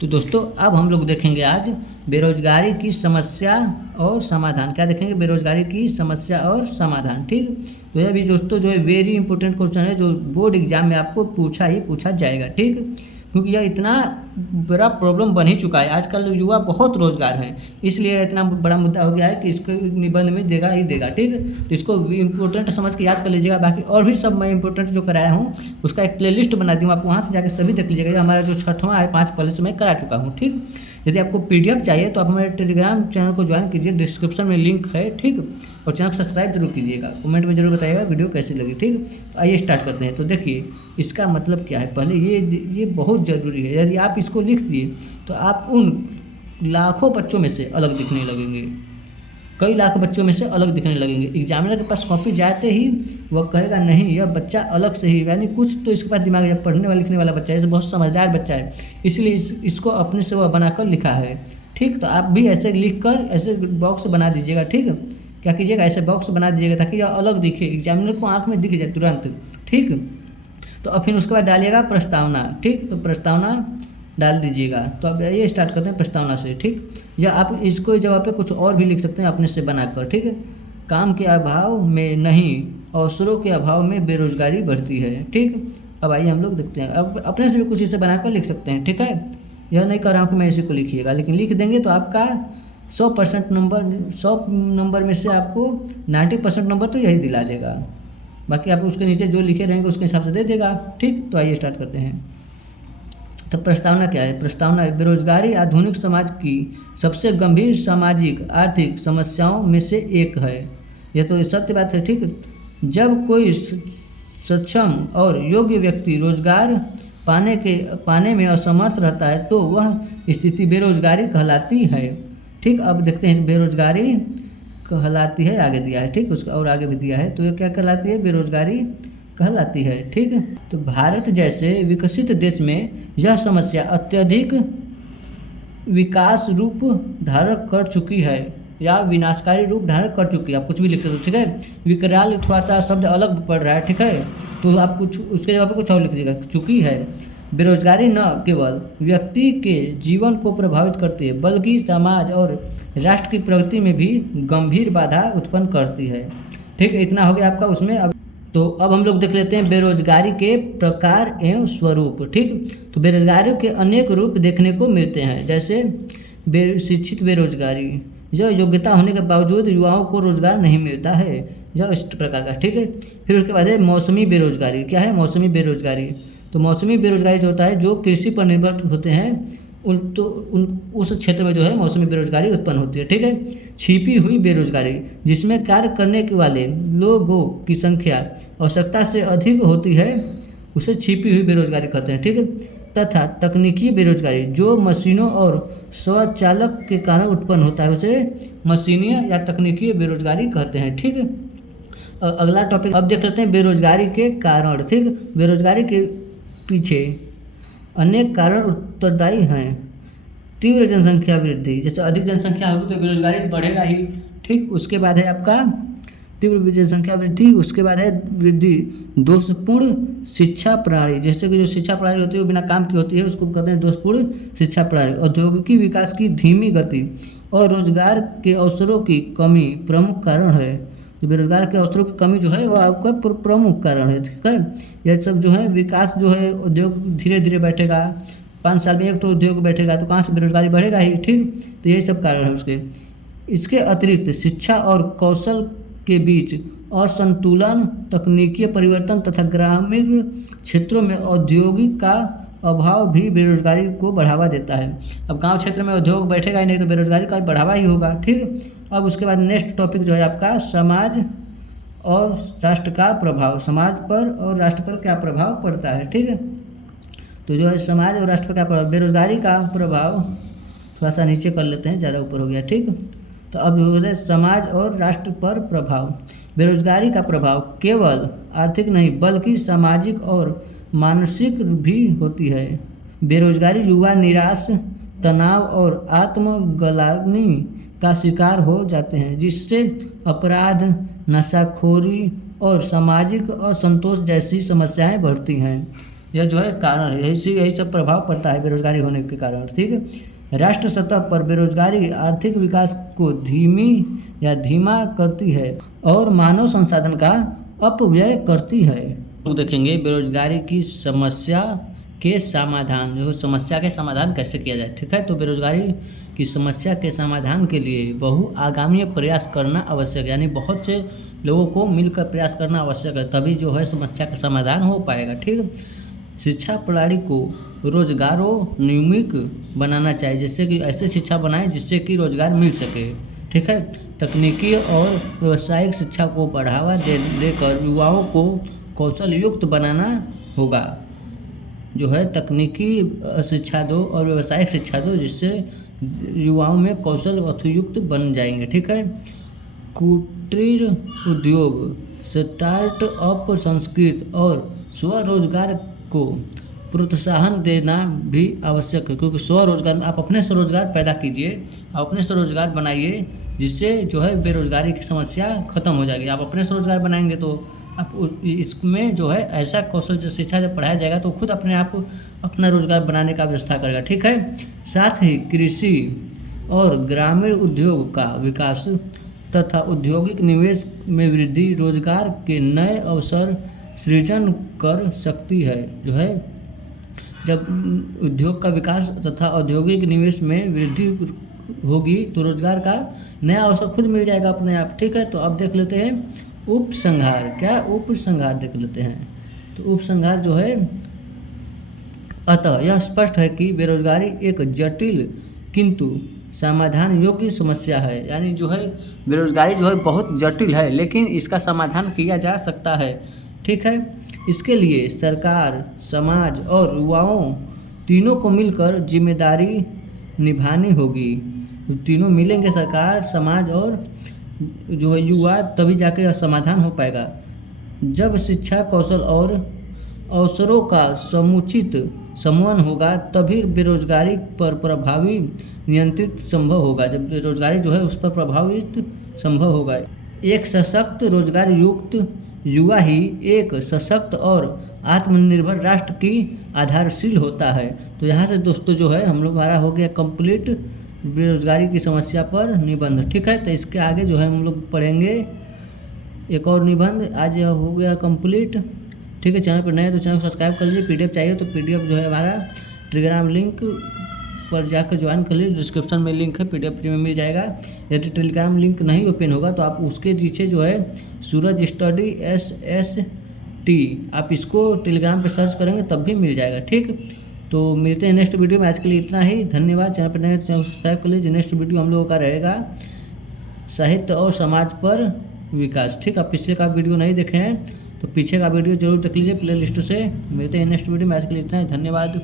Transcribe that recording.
तो दोस्तों अब हम लोग देखेंगे आज बेरोजगारी की समस्या और समाधान। क्या देखेंगे? बेरोजगारी की समस्या और समाधान। ठीक, तो यह भी दोस्तों जो है वेरी इंपॉर्टेंट क्वेश्चन है, जो बोर्ड एग्जाम में आपको पूछा ही पूछा जाएगा। ठीक, क्योंकि यह इतना बड़ा प्रॉब्लम बन ही चुका है। आजकल युवा बहुत रोजगार हैं, इसलिए इतना बड़ा मुद्दा हो गया है कि इसको निबंध में देगा ही देगा। ठीक, तो इसको इंपॉर्टेंट समझ के याद कर लीजिएगा। बाकी और भी सब मैं इंपॉर्टेंट जो कराया हूँ उसका एक प्लेलिस्ट बना दी हूँ, आप वहाँ से जाकर सभी देख लीजिएगा। ये हमारा जो 6वां है 5 पहले से मैं करा चुका हूँ। ठीक, यदि आपको PDF चाहिए तो आप हमारे टेलीग्राम चैनल को ज्वाइन कीजिए, डिस्क्रिप्शन में लिंक है। ठीक, और चैनल को सब्सक्राइब जरूर कीजिएगा। कमेंट में जरूर बताइएगा वीडियो कैसी लगी। ठीक, तो आइए स्टार्ट करते हैं। तो देखिए इसका मतलब क्या है, पहले ये बहुत ज़रूरी है। यदि आप इसको लिख दिए तो आप उन लाखों बच्चों में से अलग दिखने लगेंगे, कई लाख बच्चों में से अलग दिखने लगेंगे। एग्जामिनर के पास कॉपी जाते ही वह कहेगा नहीं यह बच्चा अलग से ही, यानी कुछ तो इसके पास दिमाग है, पढ़ने वाला लिखने वाला बच्चा है, बहुत समझदार बच्चा है, इसलिए इसको अपने से वह बनाकर लिखा है। ठीक, तो आप भी ऐसे लिख कर ऐसे बॉक्स बना दीजिएगा। ठीक, क्या कीजिएगा, ऐसे बॉक्स बना दीजिएगा ताकि यह अलग दिखे, एग्जामिनर को आँख में दिख जाए तुरंत। ठीक, तो फिर उसके बाद डालिएगा प्रस्तावना। ठीक, तो प्रस्तावना डाल दीजिएगा। तो अब ये स्टार्ट करते हैं प्रस्तावना से। ठीक, या आप इसको जगह पे कुछ और भी लिख सकते हैं अपने से बनाकर। ठीक है, काम के अभाव में नहीं, अवसरों के अभाव में बेरोजगारी बढ़ती है। ठीक, अब आइए हम लोग देखते हैं। अब अपने से भी कुछ इसे बनाकर लिख सकते हैं। ठीक है, यह नहीं कर रहा हूँ कि मैं इसी को लिखिएगा, लेकिन लिख देंगे तो आपका 100% नंबर, 100 नंबर में से आपको 90% नंबर तो यही दिला देगा। बाकी आप उसके नीचे जो लिखे रहेंगे उसके हिसाब से दे देगा। ठीक, तो आइए स्टार्ट करते हैं। तो प्रस्तावना क्या है? प्रस्तावना बेरोजगारी आधुनिक समाज की सबसे गंभीर सामाजिक आर्थिक समस्याओं में से एक है। यह तो सत्य बात है। ठीक, जब कोई सक्षम और योग्य व्यक्ति रोजगार पाने में असमर्थ रहता है तो वह स्थिति बेरोजगारी कहलाती है। ठीक, अब देखते हैं बेरोजगारी कहलाती है, आगे दिया है। ठीक, उसका और आगे भी दिया है। तो ये क्या कहलाती है? बेरोजगारी कहलाती है। ठीक, तो भारत जैसे विकसित देश में यह समस्या अत्यधिक विकास रूप धारण कर चुकी है या विनाशकारी रूप धारण कर चुकी है। आप कुछ भी लिख सकते हो। ठीक है, विकराल थोड़ा सा शब्द अलग पड़ रहा है। ठीक है, तो आप कुछ उसके जगह पे कुछ और लिख दीजिएगा, चुकी है। बेरोजगारी न केवल व्यक्ति के जीवन को प्रभावित करती है बल्कि समाज और राष्ट्र की प्रगति में भी गंभीर बाधा उत्पन्न करती है। ठीक, इतना हो गया आपका उसमें। तो अब हम लोग देख लेते हैं बेरोजगारी के प्रकार एवं स्वरूप। ठीक, तो बेरोजगारी के अनेक रूप देखने को मिलते हैं, जैसे शिक्षित बेरोजगारी, यह योग्यता होने के बावजूद युवाओं को रोजगार नहीं मिलता है, यह इस प्रकार का। ठीक है, फिर उसके बाद है मौसमी बेरोजगारी। क्या है मौसमी बेरोजगारी? तो मौसमी बेरोजगारी जो होता है, जो कृषि पर निर्भर होते हैं उस क्षेत्र में जो है मौसमी बेरोजगारी उत्पन्न होती है। ठीक है, छिपी हुई बेरोजगारी, जिसमें कार्य करने के वाले लोगों की संख्या आवश्यकता से अधिक होती है, उसे छिपी हुई बेरोजगारी कहते हैं। ठीक है, तथा तकनीकी बेरोजगारी, जो मशीनों और स्वचालक के कारण उत्पन्न होता है, उसे मशीनीय या तकनीकी बेरोजगारी कहते हैं। ठीक है, अगला टॉपिक अब देख लेते हैं बेरोजगारी के कारण। ठीक, बेरोजगारी के पीछे अनेक कारण उत्तरदायी हैं। तीव्र जनसंख्या वृद्धि, जैसे अधिक जनसंख्या होगी तो बेरोजगारी बढ़ेगा ही। ठीक, उसके बाद है आपका तीव्र जनसंख्या वृद्धि, उसके बाद है वृद्धि दोषपूर्ण शिक्षा प्रणाली, जैसे कि जो शिक्षा प्रणाली होती है वो बिना काम की होती है, उसको कहते हैं दोषपूर्ण शिक्षा प्रणाली। औद्योगिकी विकास की धीमी गति और रोजगार के अवसरों की कमी प्रमुख कारण है। बेरोजगार के अवसरों की कमी जो है वो आपका प्रमुख कारण है। ठीक है, यह सब जो है विकास जो है, उद्योग धीरे धीरे बैठेगा, 5 साल में एक तो उद्योग बैठेगा तो कहाँ से बेरोजगारी बढ़ेगा ही। ठीक, तो यही सब कारण है उसके। इसके अतिरिक्त शिक्षा और कौशल के बीच असंतुलन, तकनीकी परिवर्तन तथा ग्रामीण क्षेत्रों में औद्योगिक का अभाव भी बेरोजगारी को बढ़ावा देता है। अब गांव क्षेत्र में उद्योग बैठेगा ही नहीं तो बेरोजगारी का बढ़ावा ही होगा। ठीक, अब उसके बाद नेक्स्ट टॉपिक जो है आपका समाज और राष्ट्र का प्रभाव, समाज पर और राष्ट्र पर क्या प्रभाव पड़ता है। ठीक है, तो जो है समाज और राष्ट्र पर क्या प्रभाव, बेरोजगारी का प्रभाव थोड़ा सा नीचे कर लेते हैं, ज़्यादा ऊपर हो गया। ठीक, तो अब हो जाए समाज और राष्ट्र पर प्रभाव। बेरोजगारी का प्रभाव केवल आर्थिक नहीं बल्कि सामाजिक और मानसिक भी होती है। बेरोजगारी युवा निराश, तनाव और आत्मग्लानि का शिकार हो जाते हैं, जिससे अपराध, नशाखोरी और सामाजिक असंतोष जैसी समस्याएं बढ़ती हैं। यह जो है कारण है, यही सब प्रभाव पड़ता है बेरोजगारी होने के कारण। ठीक है, राष्ट्र सतह पर बेरोजगारी आर्थिक विकास को धीमा करती है और मानव संसाधन का अपव्यय करती है। तो देखेंगे बेरोजगारी की समस्या के समाधान, जो समस्या के समाधान कैसे किया जाए। ठीक है, तो बेरोजगारी की समस्या के समाधान के लिए बहुआगामी प्रयास करना आवश्यक है, यानी बहुत से लोगों को मिलकर प्रयास करना आवश्यक है, तभी जो है समस्या का समाधान हो पाएगा। ठीक, शिक्षा प्रणाली को रोजगारोन्मुख बनाना चाहिए, जिससे कि ऐसे शिक्षा बनाएं जिससे कि रोजगार मिल सके। ठीक है, तकनीकी और व्यावसायिक शिक्षा को बढ़ावा देकर युवाओं को कौशल युक्त बनाना होगा। जो है तकनीकी शिक्षा दो और व्यावसायिक शिक्षा दो, जिससे युवाओं में कौशल युक्त बन जाएंगे। ठीक है, कुटीर उद्योग, स्टार्टअप, संस्कृत और स्वरोजगार को प्रोत्साहन देना भी आवश्यक है, क्योंकि स्वरोजगार, आप अपने स्वरोजगार पैदा कीजिए, आप अपने स्वरोजगार बनाइए, जिससे जो है बेरोजगारी की समस्या खत्म हो जाएगी। आप अपने स्वरोजगार बनाएंगे तो आप इसमें जो है ऐसा कौशल शिक्षा जब पढ़ाया जाएगा तो खुद अपने आप अपना रोजगार बनाने का व्यवस्था करेगा। ठीक है, साथ ही कृषि और ग्रामीण उद्योग का विकास तथा औद्योगिक निवेश में वृद्धि रोजगार के नए अवसर सृजन कर सकती है। जो है जब उद्योग का विकास तथा औद्योगिक निवेश में वृद्धि होगी तो रोजगार का नया अवसर खुद मिल जाएगा अपने आप। ठीक है, तो अब देख लेते हैं उपसंहार। क्या उपसंहार देख लेते हैं। तो उपसंहार जो है, अतः यह स्पष्ट है कि बेरोजगारी एक जटिल किंतु समाधान योग्य समस्या है, यानी जो है बेरोजगारी जो है बहुत जटिल है, लेकिन इसका समाधान किया जा सकता है। ठीक है, इसके लिए सरकार, समाज और युवाओं तीनों को मिलकर जिम्मेदारी निभानी होगी। तीनों मिलेंगे, सरकार, समाज और जो है युवा, तभी जाके समाधान हो पाएगा। जब शिक्षा, कौशल और अवसरों का समुचित समन्वय होगा तभी बेरोजगारी पर प्रभावी नियंत्रित संभव होगा। जब बेरोजगारी जो है उस पर प्रभावित संभव होगा। एक सशक्त रोजगार युक्त युवा ही एक सशक्त और आत्मनिर्भर राष्ट्र की आधारशिल होता है। तो यहाँ से दोस्तों जो है हम लोग हमारा हो गया कंप्लीट बेरोजगारी की समस्या पर निबंध। ठीक है, तो इसके आगे जो है हम लोग पढ़ेंगे एक और निबंध। आज हो गया कंप्लीट। ठीक है, चैनल पर नए तो चैनल को सब्सक्राइब कर लीजिए। पीडीएफ चाहिए तो पीडीएफ जो है हमारा टेलीग्राम लिंक पर जाकर ज्वाइन कर लीजिए, डिस्क्रिप्शन में लिंक है, पीडीएफ फ्री में मिल जाएगा। यदि टेलीग्राम लिंक नहीं ओपन होगा तो आप उसके नीचे जो है सूरज स्टडी SST, आप इसको टेलीग्राम पे सर्च करेंगे तब भी मिल जाएगा। ठीक, तो मिलते हैं नेक्स्ट वीडियो में। आज के लिए इतना ही, धन्यवाद। चैनल पर नए तो चैनल को सब्सक्राइब कर लीजिए। नेक्स्ट वीडियो हम लोगों का रहेगा साहित्य और समाज पर विकास। ठीक, आप पिछले का वीडियो नहीं देखे हैं तो पीछे का वीडियो जरूर देख लीजिए प्ले लिस्ट से। मिलते हैं नेक्स्ट वीडियो में। आज के लिए इतना ही, धन्यवाद।